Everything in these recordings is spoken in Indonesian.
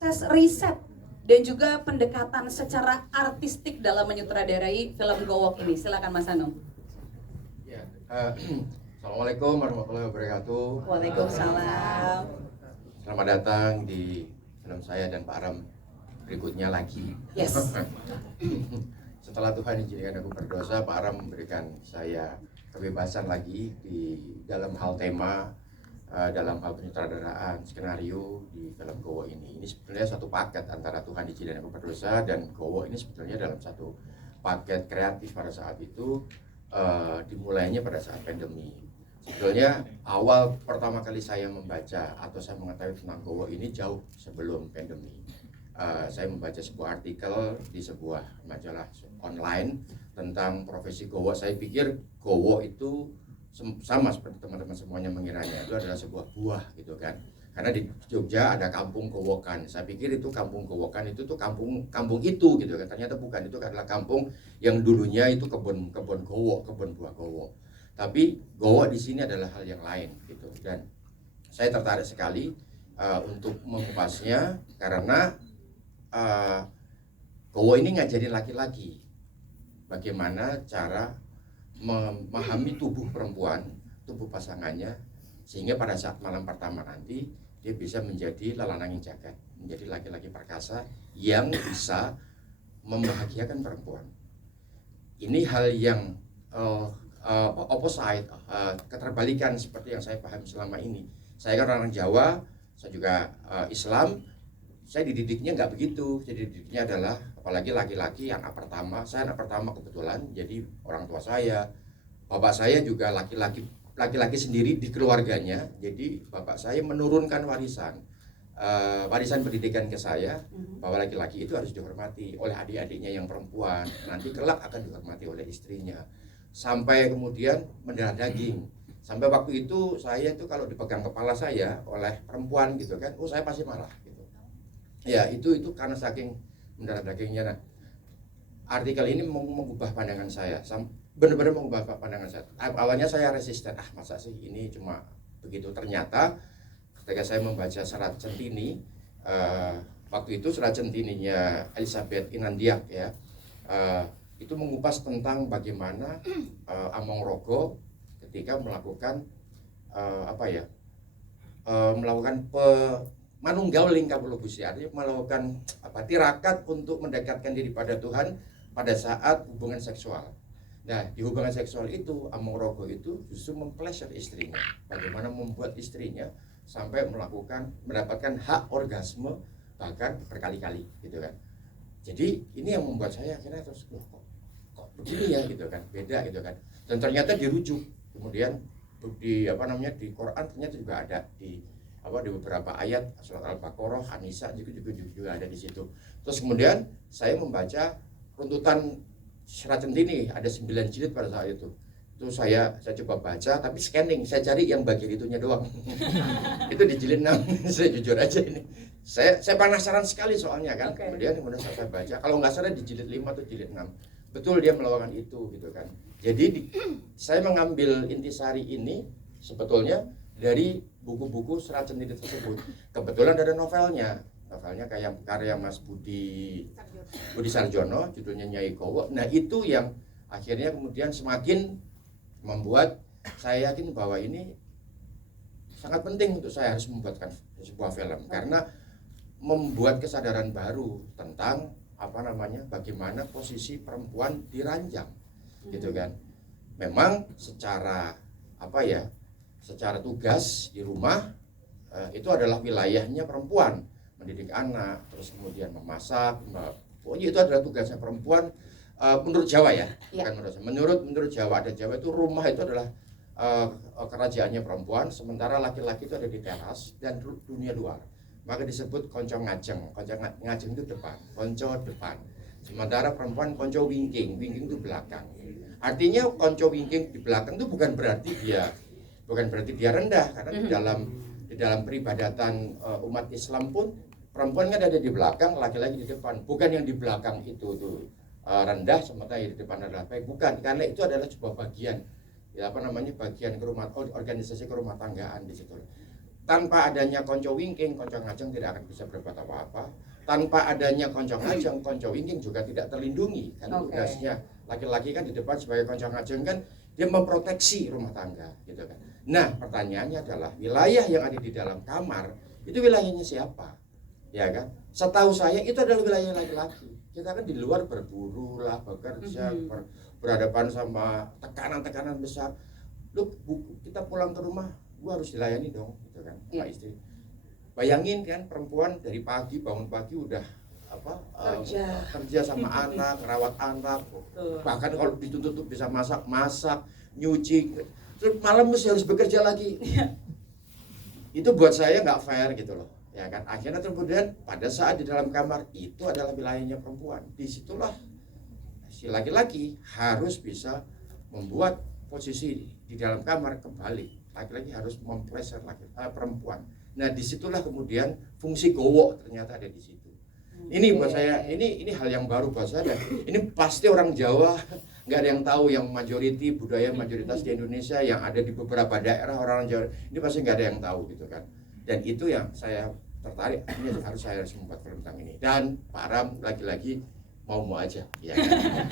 proses riset dan juga pendekatan secara artistik dalam menyutradarai film Gowok ini? Silakan Mas Anung. Ya, Assalamualaikum warahmatullahi wabarakatuh. Waalaikumsalam. Selamat datang di film saya dan Pak Aram berikutnya lagi. Yes. Setelah Tuhan izinkan aku berdosa, Pak Aram memberikan saya kebebasan lagi di dalam hal tema, dalam hal penyutradaraan skenario di film Gowo ini. Ini sebetulnya satu paket antara Tuhan izinkan aku berdosa dan Gowo ini sebetulnya dalam satu paket kreatif pada saat itu. Dimulainya pada saat pandemi. Sebetulnya awal pertama kali saya membaca atau saya mengetahui tentang Gowo ini jauh sebelum pandemi. Saya membaca sebuah artikel di sebuah majalah online tentang profesi Gowo. Saya pikir Gowo itu sama seperti teman-teman semuanya mengiranya, itu adalah sebuah buah gitu kan. Karena di Jogja ada kampung Gowokan. Saya pikir itu kampung Gowokan itu tuh kampung itu gitu kan. Ternyata bukan, itu adalah kampung yang dulunya itu kebun Gowo, kebun buah Gowo. Tapi Gowo di sini adalah hal yang lain gitu. Dan saya tertarik sekali untuk mengupas,nya karena Gowo ini ngajarin laki-laki bagaimana cara memahami tubuh perempuan, tubuh pasangannya, sehingga pada saat malam pertama nanti dia bisa menjadi lelanangin jagat, menjadi laki-laki perkasa yang bisa membahagiakan perempuan. Ini hal yang opposite, keterbalikan seperti yang saya pahami selama ini. Saya kan orang Jawa, saya juga Islam. Saya dididiknya nggak begitu. Jadi dididiknya adalah apalagi laki-laki, anak pertama. Saya anak pertama kebetulan, jadi orang tua saya, bapak saya juga laki-laki sendiri di keluarganya. Jadi bapak saya menurunkan warisan pendidikan ke saya, bahwa laki-laki itu harus dihormati oleh adik-adiknya yang perempuan, nanti kelak akan dihormati oleh istrinya, sampai kemudian mendarah daging. Sampai waktu itu saya itu kalau dipegang kepala saya oleh perempuan gitu kan, saya pasti marah gitu. Ya itu karena saking mendarah dagingnya. Nah, artikel ini mengubah pandangan saya, benar-benar mengubah pandangan saya. Awalnya saya resisten, masa sih ini cuma begitu. Ternyata ketika saya membaca Serat Centini, waktu itu Serat Centininya Elizabeth Inandiak ya, itu mengupas tentang bagaimana Among-Rogo ketika melakukan melakukan manunggal lingkap Gusti, artinya melakukan tirakat untuk mendekatkan diri pada Tuhan pada saat hubungan seksual. Nah, di hubungan seksual itu Among-Rogo itu justru mempleasure istrinya, bagaimana membuat istrinya sampai mendapatkan hak orgasme bahkan berkali-kali gitu kan. Jadi ini yang membuat saya akhirnya terus kok begini ya gitu kan, beda gitu kan. Dan ternyata dirujuk kemudian di di Quran ternyata juga ada di beberapa ayat surat Al-Baqarah, An-Nisa juga ada di situ. Terus kemudian saya membaca runtutan Serat Centini, ada 9 jilid pada saat itu. Itu saya coba baca, tapi scanning, saya cari yang bagian itunya doang. Itu di jilid 6. Saya jujur aja ini. Saya penasaran sekali soalnya kan. Okay. Kemudian saya baca, kalau nggak salah di jilid 5 atau jilid 6. Betul dia melakukan itu gitu kan. Jadi saya mengambil intisari ini sebetulnya dari buku-buku Serat Centini tersebut. Kebetulan ada novelnya kayak karya Mas Budi Sarjono, judulnya Nyai Gowo. Nah itu yang akhirnya kemudian semakin membuat saya yakin bahwa ini sangat penting untuk saya harus membuatkan sebuah film, karena membuat kesadaran baru tentang bagaimana posisi perempuan diranjang gitu kan. Memang secara secara tugas di rumah itu adalah wilayahnya perempuan, mendidik anak, terus kemudian memasak, pokoknya itu adalah tugasnya perempuan menurut Jawa ya. Bukan menurut Jawa, ada Jawa itu rumah itu adalah kerajaannya perempuan, sementara laki-laki itu ada di teras dan dunia luar. Maka disebut konco ngajeng. Konco ngajeng itu depan, konco depan. Sementara perempuan konco wingking itu belakang. Artinya konco wingking di belakang itu bukan berarti dia rendah, karena di dalam peribadatan umat Islam pun perempuan kan ada di belakang, laki-laki di depan. Bukan yang di belakang itu rendah, sementara yang di depan adalah baik. Bukan, karena itu adalah sebuah bagian bagian organisasi kerumah tanggaan di situ. Tanpa adanya konco wingking, konco ngajeng tidak akan bisa berbuat apa-apa. Tanpa adanya konco ngajeng, konco wingking juga tidak terlindungi. Kan tugasnya laki-laki kan di depan sebagai konco ngajeng kan dia memproteksi rumah tangga, gitu kan. Nah, pertanyaannya adalah wilayah yang ada di dalam kamar itu wilayahnya siapa? Ya kan? Setahu saya itu adalah wilayah laki-laki. Kita kan di luar berburu lah, bekerja, berhadapan sama tekanan-tekanan besar. Lu kita pulang ke rumah, gua harus dilayani dong, gitu kan, sama istri. Bayangin kan perempuan dari pagi bangun pagi udah kerja sama anak, rawat anak, bahkan kalau dituntut bisa masak, nyuci, terus malam mesti harus bekerja lagi. Itu buat saya nggak fair gitu loh, ya kan. Akhirnya kemudian pada saat di dalam kamar itu adalah wilayahnya perempuan. Disitulah si laki-laki harus bisa membuat posisi di dalam kamar kembali. Laki-laki harus mempressure perempuan. Nah, disitulah kemudian fungsi gowo ternyata ada di situ. Ini buat saya, ini hal yang baru buat saya. Ini pasti orang Jawa nggak ada yang tahu, yang majority budaya mayoritas di Indonesia yang ada di beberapa daerah orang Jawa ini pasti nggak ada yang tahu gitu kan. Dan itu yang saya tertarik, ini harus membuat film tentang ini. Dan Pak Ram lagi-lagi mau aja, ya kan?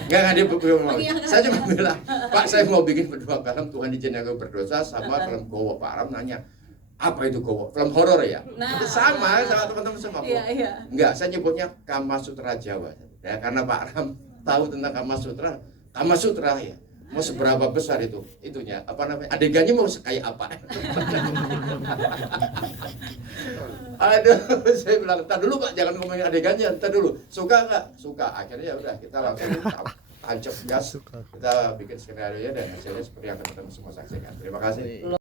Nggak ada belum mau. Saya cuma bilang, Pak saya mau bikin berdua film Tuhan izinkan aku berdosa sama film Gowo. Pak Ram nanya, apa itu Gowo? Film horor ya? Nah, sama teman-teman semua. Iya. Enggak, saya nyebutnya Kama Sutra Jawa. Ya, karena Pak Ram tahu tentang Kama Sutra ya. Mau seberapa besar itunya, apa namanya, adegannya mau kayak apa? Aduh, saya bilang, entar dulu Pak, jangan ngomongin adegannya, entar dulu. Suka nggak? Suka. Akhirnya ya udah, kita langsung tancap gas, kita bikin skenario nya dan hasilnya seperti yang teman-teman semua saksikan. Terima kasih.